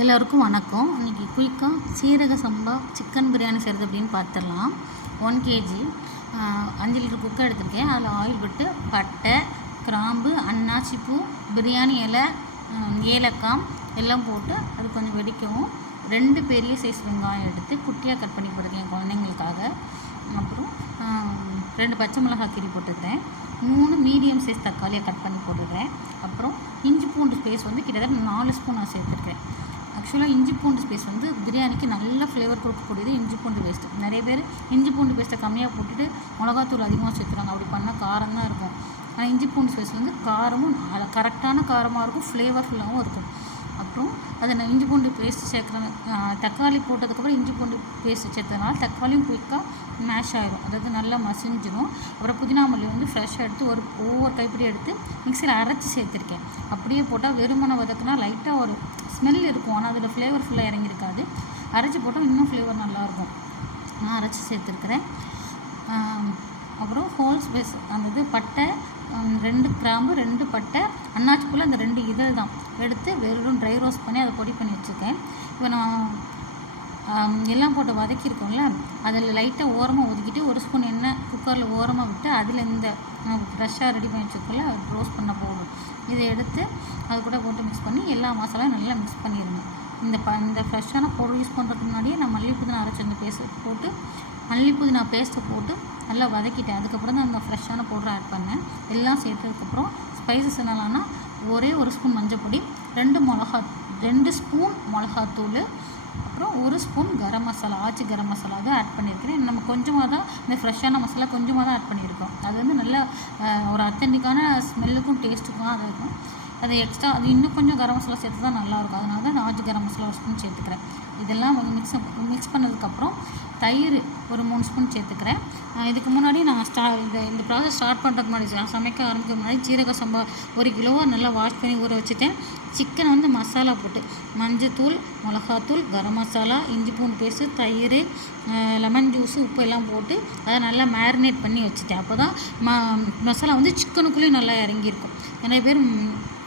எல்லோருக்கும் வணக்கம். இன்றைக்கி குயிக்காக சீரக சம்பா சிக்கன் பிரியாணி செய்கிறது அப்படின்னு பார்த்துடலாம். 1 kg 5 லிட்டர் குக்கர் எடுத்துருக்கேன். அதில் ஆயில் விட்டு பட்டை, கிராம்பு, அன்னாச்சி பூ, பிரியாணி இலை, ஏலக்காய் எல்லாம் போட்டு அது கொஞ்சம் வெடிக்கவும் 2 பெரிய சைஸ் வெங்காயம் எடுத்து குட்டியாக கட் பண்ணி போட்டுருக்கேன் குழந்தைங்களுக்காக. அப்புறம் 2 பச்சை மிளகாய் கீரி போட்டுருக்கேன். 3 மீடியம் சைஸ் தக்காளியை கட் பண்ணி போட்டுருக்கேன். அப்புறம் இஞ்சி பூண்டு பேஸ்ட் கிட்டத்தட்ட 4 ஸ்பூன் நான் சேர்த்துருக்கேன். ஆக்சுவலாக இஞ்சி பூண்டு பேஸ்ட் பிரியாணிக்கு நல்ல ஃப்ளேவர் கொடுக்கக்கூடியது இஞ்சி பூண்டு பேஸ்ட்டு. நிறைய பேர் இஞ்சி பூண்டு பேஸ்ட்டை கம்மியாக போட்டுட்டு மிளகாத்தூள் அதிகமாக சேர்த்துறாங்க. அப்படி பண்ணால் காரம் தான் இருக்கும். ஆனால் இஞ்சி பூண்டு பேஸ்ட் காரமும் கரெக்டான காரமாக இருக்கும், ஃப்ளேவர்ஃபுல்லாகவும் இருக்கும். அப்புறம் அதை நான் இஞ்சி பூண்டு பேஸ்ட் சேர்க்குறேன். தக்காளி போட்டதுக்கப்புறம் இஞ்சி பூண்டு பேஸ்ட் சேர்த்ததுனால தக்காளியும் குயிக்காக மேஷ் ஆகிடும், அதாவது நல்லா மசிஞ்சிடும். அப்புறம் புதினா மல்லி ஃப்ரெஷ்ஷாக எடுத்து ஒவ்வொரு கைப்பிடி எடுத்து மிக்சியில் அரைச்சி சேர்த்துருக்கேன். அப்படியே போட்டால் வெறுமனை வதக்குனா லைட்டாக ஒரு ஸ்மெல் இருக்கும், ஆனால் அதில் ஃப்ளேவர் ஃபுல்லாக இறங்கியிருக்காது. அரைச்சி போட்டால் இன்னும் ஃப்ளேவர் நல்லாயிருக்கும். நான் அரைச்சி சேர்த்துருக்குறேன். அப்புறம் ஹோல் ஸ்பைஸ் அந்த பட்டை, 2 கிராம்பு, 2 பட்டை, அன்னாச்சி பூவில் அந்த 2 இதழ் தான் எடுத்து வெறும் ட்ரை ரோஸ்ட் பண்ணி அதை பொடி பண்ணி வச்சுருக்கேன். இப்போ நான் எல்லாம் போட்டு வதக்கியிருக்கோம்ல, அதில் லைட்டாக ஓரமாக ஒதுக்கிட்டு 1 ஸ்பூன் எண்ணெய் குக்கரில் ஓரமாக விட்டு அதில் இந்த ஃப்ரெஷ்ஷாக ரெடி பண்ணி வச்சுருக்கோம்ல ரோஸ்ட் பண்ண போடும், இதை எடுத்து அது கூட போட்டு மிக்ஸ் பண்ணி எல்லா மசாலாவும் நல்லா மிக்ஸ் பண்ணிடுங்க. இந்த ஃப்ரெஷ்ஷான பொருள் யூஸ் பண்ணுறதுக்கு முன்னாடியே நான் மல்லி புதினா அரைச்சி அந்த மல்லி புதினா பேஸ்ட்டை போட்டு நல்லா வதக்கிட்டேன். அதுக்கப்புறம் தான் அந்த ஃப்ரெஷ்ஷான பவுடரை ஆட் பண்ணேன். எல்லாம் சேர்த்ததுக்கப்புறம் ஸ்பைசஸ் என்னெல்லாம்னா ஒரே 1 ஸ்பூன் மஞ்சள் பொடி, 2 ஸ்பூன் மிளகாத்தூள், அப்புறம் 1 ஸ்பூன் கரம் மசாலா, ஆச்சி கரம் மசாலா தான் ஆட் பண்ணியிருக்கிறேன். நம்ம கொஞ்சமாக தான் இந்த ஃப்ரெஷ்ஷான மசாலா கொஞ்சமாக தான் ஆட் பண்ணியிருக்கோம். அது நல்ல ஒரு அத்தன்டிக்கான ஸ்மெல்லுக்கும் டேஸ்ட்டுக்கும் அது இருக்கும். அது எக்ஸ்ட்ரா அது இன்னும் கொஞ்சம் கரம் மசாலா சேர்த்து தான் நல்லாயிருக்கும். அதனால தான் நான் ஆச்சி கரம் மசாலா 1 ஸ்பூன் சேர்த்துக்கிறேன். இதெல்லாம் மிக்ஸ் பண்ணதுக்கப்புறம் தயிர் ஒரு 3 ஸ்பூன் சேர்த்துக்கிறேன். இதுக்கு முன்னாடி நான் இந்த ப்ராசஸ் ஸ்டார்ட் பண்ணுறதுக்கு முன்னாடி சமைக்க ஆரம்பிக்க முன்னாடி ஜீரக சம்பா 1 கிலோவாக நல்லா வாஷ் பண்ணி ஊற வச்சுட்டேன். சிக்கனை மசாலா போட்டு மஞ்சத்தூள், மிளகாத்தூள், கரம் மசாலா, இஞ்சி பூண்டு பேஸ்ட்டு, தயிர், லெமன் ஜூஸு, உப்பு எல்லாம் போட்டு அதை நல்லா மேரினேட் பண்ணி வச்சுட்டேன். அப்போ தான் மசாலா சிக்கனுக்குள்ளேயும் நல்லா இறங்கியிருக்கும். நிறைய பேர்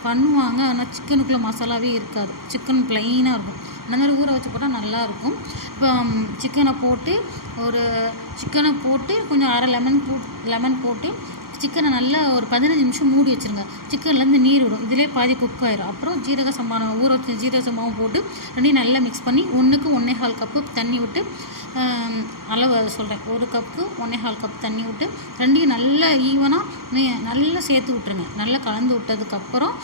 பண்ணுவாங்க, ஆனால் சிக்கனுக்குள்ளே மசாலாவே இருக்காது, சிக்கன் ப்ளைனாக இருக்கும். அந்த மாதிரி ஊற வச்சு போட்டால் நல்லாயிருக்கும். இப்போ சிக்கனை போட்டு கொஞ்சம் அரை லெமன் போட்டு சிக்கனை நல்லா ஒரு 15 நிமிஷம் மூடி வச்சுருங்க. சிக்கன்லேருந்து நீர் விடும், இதிலே பாதி குக் ஆயிடும். அப்புறம் ஜீரக சம்பாவை ஊற வச்சு ஜீரக சம்பாவும் போட்டு 2 நல்லா மிக்ஸ் பண்ணி 1க்கு 1.25 கப்பு தண்ணி விட்டு, அளவு சொல்கிறேன், 1 கப்புக்கு 1.25 கப் தண்ணி விட்டு 2 நல்லா ஈவனாக நல்லா சேர்த்து விட்ருங்க. நல்லா கலந்து விட்டதுக்கப்புறம்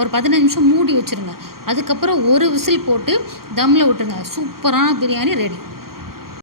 ஒரு 15 நிமிஷம் மூடி வச்சுருங்க. அதுக்கப்புறம் 1 விசில் போட்டு தம்மில் விட்டுருங்க. சூப்பரான பிரியாணி ரெடி.